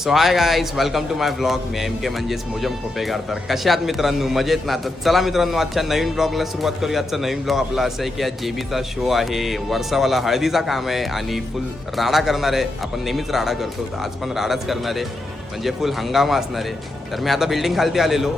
So hi guys, welcome to my blog. मी M K म्हणजेच मोजम खोपेगार. तर कशा आहात मित्रांनो? मजेत ना? तर चला मित्रांनो, आजच्या नवीन ब्लॉगला सुरुवात करूया. आजचा नवीन ब्लॉग आपला असं आहे की आज जेबीचा शो आहे. वर्षावाला हळदीचा काम आहे आणि फुल राडा करणार आहे. आपण नेहमीच राडा करतो, तर आज पण राडाच करणार आहे, म्हणजे फुल हंगामा असणार आहे. तर मी आता बिल्डिंग खालती आलेलो.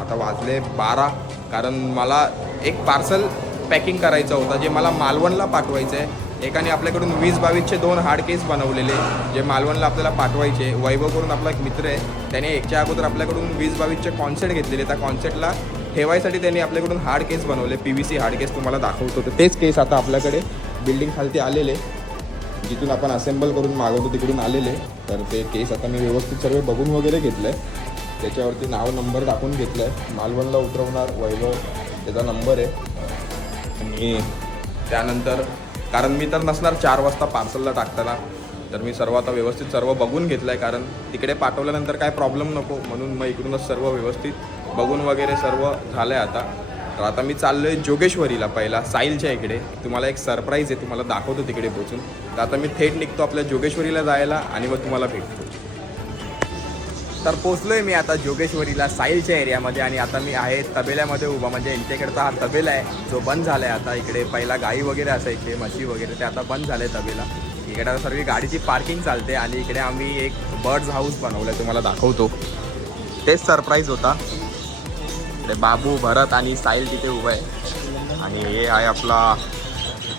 आता वाजले 12, कारण मला एक पार्सल पॅकिंग करायचं होतं जे मला मालवणला पाठवायचं आहे. एकाने आपल्याकडून 20-22चे 2 हार्ड केस बनवलेले जे मालवणला आपल्याला पाठवायचे. वैभव करून आपला एक मित्र आहे, त्याने एकच्या अगोदर आपल्याकडून 20-22चे कॉन्सेप्ट घेतलेले. त्या कॉन्सेप्टला ठेवायसाठी त्यांनी आपल्याकडून हार्ड केस बनवले. PVC हार्ड केस तुम्हाला दाखवतो. तर तेच केस आता आपल्याकडे बिल्डिंग खालती आलेले, जिथून आपण असेंबल करून मागवतो तिकडून आलेले. तर ते केस आता मी व्यवस्थित सर्व बघून वगैरे घेतलं आहे. त्याच्यावरती नाव नंबर टाकून घेतलं आहे. मालवणला उतरवणार वैभव, त्याचा नंबर आहे. आणि त्यानंतर कारण मी तर नसणार 4 वाजता पार्सलला टाकताना, तर मी सर्व आता व्यवस्थित सर्व बघून घेतलं आहे. कारण तिकडे पाठवल्यानंतर काय प्रॉब्लेम नको म्हणून मग इकडूनच सर्व व्यवस्थित बघून वगैरे सर्व झालं आहे आता. तर आता मी चाललो आहे जोगेश्वरीला, पहिला साहिलच्या इकडे. तुम्हाला एक सरप्राईज आहे, तुम्हाला दाखवतो तिकडे पोचून. तर आता मी थेट निघतो आपल्या जोगेश्वरीला जायला आणि मग तुम्हाला भेटतो. तर पोचलो आहे मी आता जोगेश्वरीला साहिलच्या एरियामध्ये. आणि आता मी आहे तबेल्यामध्ये उभा, म्हणजे यांच्याकडचा हा तबेला आहे जो बंद झाला आहे आता. इकडे पहिला गाई वगैरे असायचे, म्हशी वगैरे, ते आता बंद झाले तबेला. इकडे आता सर्व गाडीची पार्किंग चालते. आणि इकडे आम्ही एक बर्ड्स हाऊस बनवलं आहे, तुम्हाला दाखवतो. तेच सरप्राईज होता. इकडे बाबू, भरत आणि साहिल तिथे उभं आहे. आणि हे आहे आपला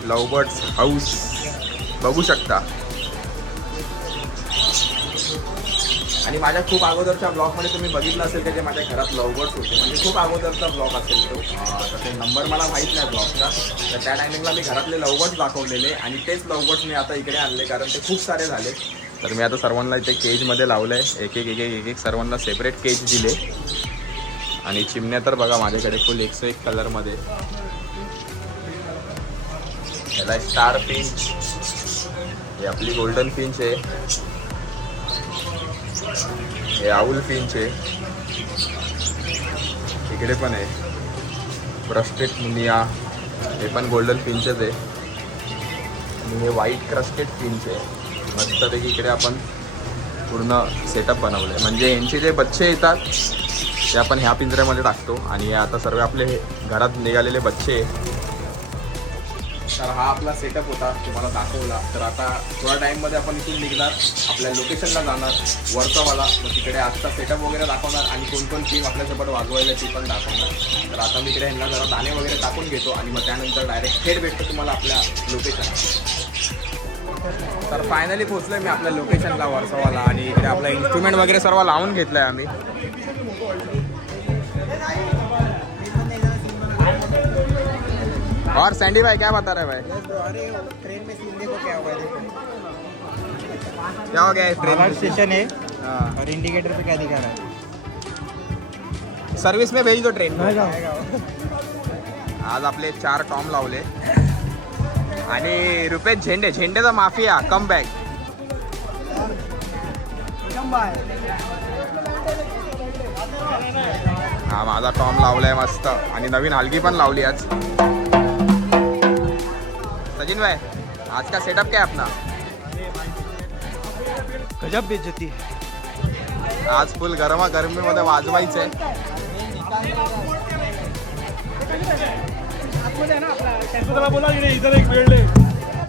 लव बर्ड्स हाऊस, बघू शकता. आणि माझ्या खूप अगोदरच्या ब्लॉगमध्ये तुम्ही बघितलं असेल की जे माझ्या घरात लवबर्ड्स होते, म्हणजे खूप अगोदरचा ब्लॉग असेल तो. तर ते नंबर मला माहीत नाही ब्लॉगचा. तर त्या टायमिंगला मी घरातले लवबर्ड्स दाखवलेले आणि तेच लवबर्ड्स मी आता इकडे आणले, कारण ते खूप सारे झाले. तर मी आता सर्वांना इथे केजमध्ये लावलं आहे. एक एक सर्वांना सेपरेट केज दिले. आणि चिमण्या तर बघा माझ्याकडे फुल 101 कलरमध्ये. ह्याला स्टार फिंच, हे आपली गोल्डन फिंच आहे. हे आऊल फिंच आहे. इकडे पण आहे ब्रस्टेड मुनिया, हे पण गोल्डन फिंचच आहे. आणि हे व्हाईट क्रस्टेड फिंच आहे. मस्तपैकी इकडे आपण पूर्ण सेटअप बनवलं आहे. म्हणजे यांचे जे बच्चे येतात ते आपण ह्या पिंजऱ्यामध्ये टाकतो. आणि आता सर्व आपले घरात निघालेले बच्चे. तर हा आपला सेटअप होता, तुम्हाला दाखवला. तर आता थोड्या टाईममध्ये आपण इथून निघणार, आपल्या लोकेशनला जाणार वर्षावाला. मग तिकडे आजचा सेटअप वगैरे दाखवणार आणि कोण टीम आपल्यासोबत वाजवायला ती पण दाखवणार. तर आता मी इकडे ह्यांना जरा दाणे वगैरे टाकून घेतो आणि मग त्यानंतर डायरेक्ट थेट भेटतो तुम्हाला आपल्या लोकेशन. तर फायनली पोहोचलो मी आपल्या लोकेशनला वर्षावाला. आणि इकडे आपला इन्स्ट्रुमेंट वगैरे सर्व लावून घेतलं आहे आम्ही. और सैंडी भाई क्या बता रहे भाई? अरे ट्रेन में सीन देखो क्या हुआ है, देखो क्या हो गया है ट्रेन में? स्टेशन है हाँ, और इंडिकेटर पे क्या दिखा रहा है? सर्विस में भेज दो ट्रेन में. आएगा। आज आपले 4 टॉम लावले. आणि रुपेश झेंडे, झेंडेचा माफिया कम बॅक. हा माझा टॉम लावलाय मस्त. आणि नवीन हलगी पण लावली आज. सचिन भाई, आज का सेटअप क्या है अपना? गजब बेइज्जती. आज फुल गरमीमध्ये वाजवायचं आहे.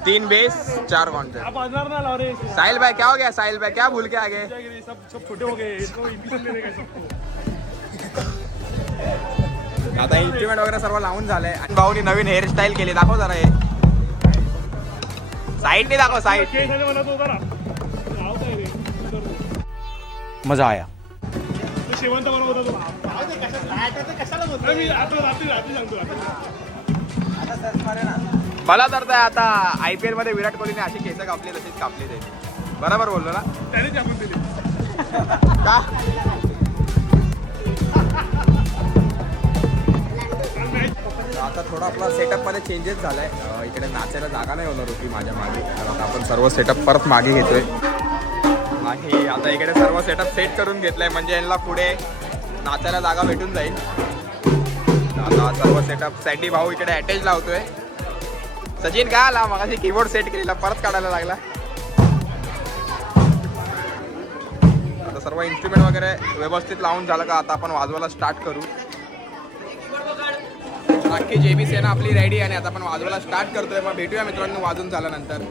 3 बेस 4 कॉन्टेंट. साहिल भाई क्या हो गया? साहिल भाई क्या भूल के आ गए? सब छोटे हो गए, इसको इंडिपेंडेंट लेने का सबको. आता इन्स्ट्रुमेंट वगैरे सर्व लावून झालंय. आणि भाऊनी नवीन हेअरस्टाईल केली, दाखव जरा. हे साईडने दाखव, साईड. केस आले मला तो होता ना, राव काय रे, मजा आया. तो शेवंत बरोबर होता तो. कशाला मी आता रात्री सांगतो. मला तर आता IPL मध्ये विराट कोहलीने अशी केस कापली तशीच कापली ते. बरोबर बोललो ना? त्याने छापून दिली. आता थोडा आपला सेटअपमध्ये चेंजेस झालाय. इकडे नाचायला जागा नाही होणार होती माझ्या मागे, तर आता आपण सर्व सेटअप परत मागे घेतोय. आणि आता इकडे सर्व सेटअप सेट करून घेतलाय, म्हणजे यांना पुढे नाचायला जागा भेटून जाईल. आता सर्व सेटअप सँडी भाऊ इकडे अटॅच लावतोय. सचिन काय आला? मगाशी कीबोर्ड सेट केलेला परत काढायला लागला. सर्व इन्स्ट्रुमेंट वगैरे व्यवस्थित लावून झालं का आता आपण वाजवायला स्टार्ट करू. अख्खी JB सेना आपली रेडी आणि आता आपण वाजवायला स्टार्ट करतोय. मग भेटूया मित्रांनो वाजून झाल्यानंतर.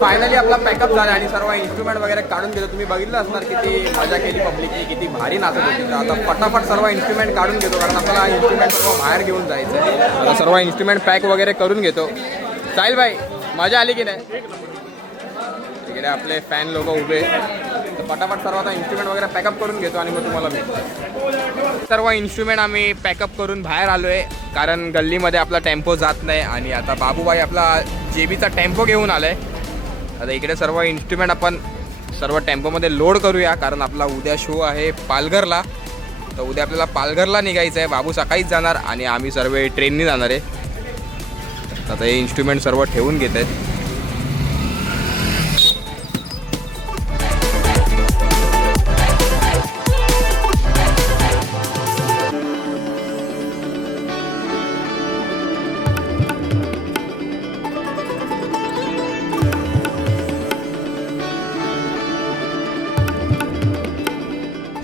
फायनली आपला पॅकअप झाला आणि सर्व इन्स्ट्रुमेंट वगैरे काढून घेतो. तुम्ही बघितलं असणार किती मजा केली पब्लिकची, किती भारी नाचत होती. तर आता पटापट सर्व इन्स्ट्रुमेंट काढून घेतो कारण आपल्याला इन्स्ट्रुमेंट सर्व बाहेर घेऊन जायचं आहे. आता सर्व इन्स्ट्रुमेंट पॅक वगैरे करून घेतो. साहिल भाई मजा आली की नाही? तिकडे आपले फॅन लोक उभे. तर पटापट सर्व आता इन्स्ट्रुमेंट वगैरे पॅकअप करून घेतो आणि मग तुम्हाला भेटतो. सर्व इन्स्ट्रुमेंट आम्ही पॅकअप करून बाहेर आलो आहे कारण गल्लीमध्ये आपला टेम्पो जात नाही आणि आता बाबूबाई आपला JBचा टेम्पो घेऊन आला आहे. आता इकडे सर्व इन्स्ट्रुमेंट आपण सर्व टेम्पोमध्ये लोड करूया कारण आपला उद्या शो आहे पालघरला. तर उद्या आपल्याला पालघरला निघायचं आहे. बाबू सकाळीच जाणार आणि आम्ही सर्व ट्रेननी जाणार आहे. आता हे इन्स्ट्रुमेंट सर्व ठेवून घेत आहेत.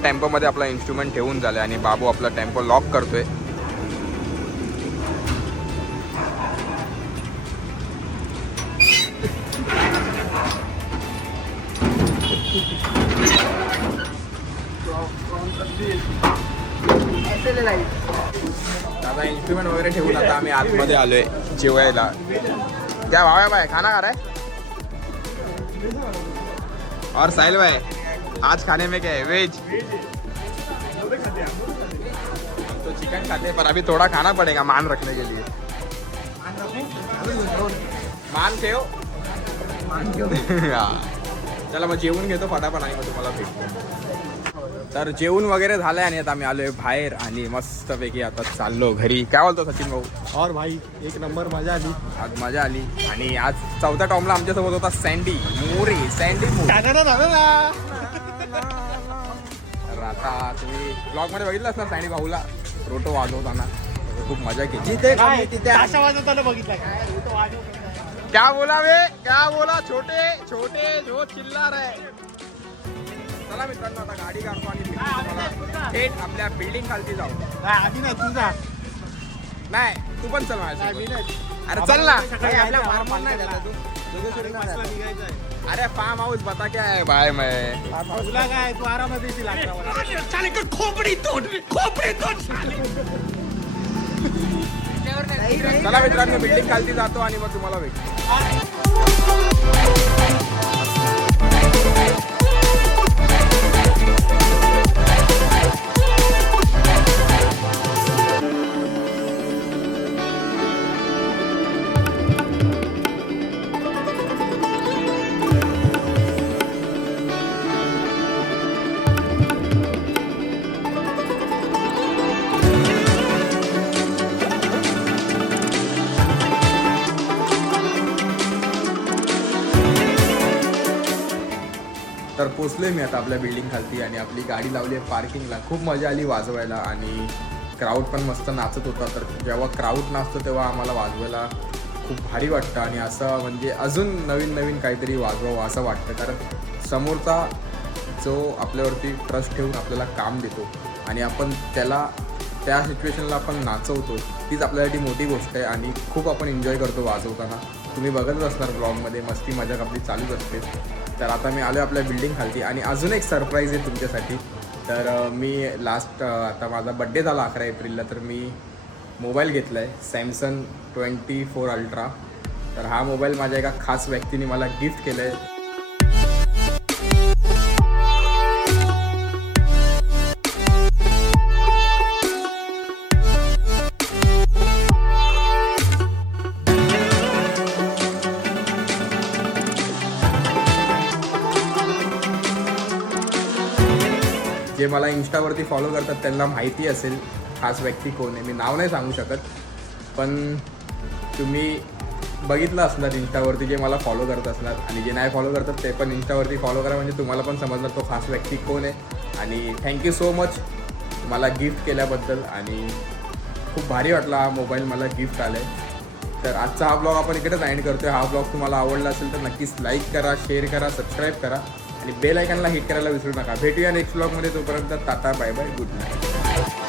टेम्पोमध्ये आपला इन्स्ट्रुमेंट ठेवून झालं आणि बाबू आपला टेम्पो लॉक करतोय. आता इन्स्ट्रुमेंट वगैरे ठेवून आता आम्ही आतमध्ये आलोय जेवायला. क्या भाव है भाई, खाना खा रहा है? और साहिल भाई आज खाने में क्या है? वेज तो चिकन खाते हैं पर अभी थोड़ा खाना पड़ेगा मान रखने के लिए. मान ठेव. चला मग जेवून घेतो फटाफट आणि मग तुम्हाला भेटतो. तर जेवून वगैरे झालंय आणि आता आम्ही आलोय बाहेर आणि मस्तपैकी आता चाललो घरी. काय बोलतो सचिन भाऊ? और भाई एक नंबर मजा आली. आज मजा आली आणि आज चौथ्या टॉमला आमच्यासोबत होता सँडी मोरे. सँडी तर आता तुम्ही ब्लॉग मध्ये बघितलं असणार सँडी भाऊला रोटो वाजवताना. खूप मजा केली. तिथे आशा वाजवताना बघितलं काय क्या बोला वे, क्या बोला छोटे छोटे जो चिल्ला रहे. चला मित्रांनो आता गाडी काढतो आणि तुम्हाला थेट आपल्या बिल्डिंग खालती जाऊ. आधी नाही तुझा नाही तू पण चल माझ्या. मी नाही. अरे चल ना. आपल्या फार्म नाही झाला तू. अरे फार्म हाऊस बता क्या है भाई मैं. तुला काय तू आरामात येशील चला मित्रांनो बिल्डिंग खालती जातो आणि मग तुम्हाला भेटतो. तर पोचलोय मी आता आपल्या बिल्डिंग खालती आणि आपली गाडी लावली आहे पार्किंगला. खूप मजा आली वाजवायला आणि क्राऊड पण मस्त नाचत होता. तर जेव्हा क्राऊड नाचतो तेव्हा आम्हाला वाजवायला खूप भारी वाटतं आणि असं म्हणजे अजून नवीन नवीन काहीतरी वाजवावं असं वाटतं कारण समोरचा जो आपल्यावरती ट्रस्ट ठेवून आपल्याला काम देतो आणि आपण त्याला त्या सिच्युएशनला आपण नाचवतो तीच आपल्यासाठी मोठी गोष्ट आहे आणि खूप आपण एन्जॉय करतो वाजवताना. तुम्ही बघतच असणार ब्लॉगमध्ये मस्ती मजाक आपली चालूच असते. तर आता मी आलो आपल्या बिल्डिंग खालती आणि अजून एक सरप्राईज आहे तुमच्यासाठी. तर मी लास्ट आता माझा बड्डे झाला 11 एप्रिलला तर मी मोबाईल घेतला आहे सॅमसंग 24 अल्ट्रा. तर हा मोबाईल माझ्या एका खास व्यक्तीने मला गिफ्ट केलं आहे. जे मला इंस्टावरती फॉलो करतात त्यांना माहिती असेल खास व्यक्ती कोण आहे. मी नाव नाही सांगू शकत पण तुम्ही बघितलं असणार इंस्टावरती जे मला फॉलो करत असणार आणि जे नाही फॉलो करतात ते पण इंस्टावरती फॉलो करा म्हणजे तुम्हाला पण समजणार तो खास व्यक्ती कोण आहे. आणि थँक्यू सो मच मला गिफ्ट केल्याबद्दल आणि खूप भारी वाटला हा मोबाईल मला गिफ्ट आला आहे. तर आजचा हा ब्लॉग आपण इकडेच एंड करतो. हा ब्लॉग तुम्हाला आवडला असेल तर नक्कीच लाईक करा, शेअर करा, सबस्क्राईब करा आणि बेल आयकॉनला हिट करायला विसरू नका. भेटूया नेक्स्ट ब्लॉगमध्ये. तोपर्यंत tata bye bye good night.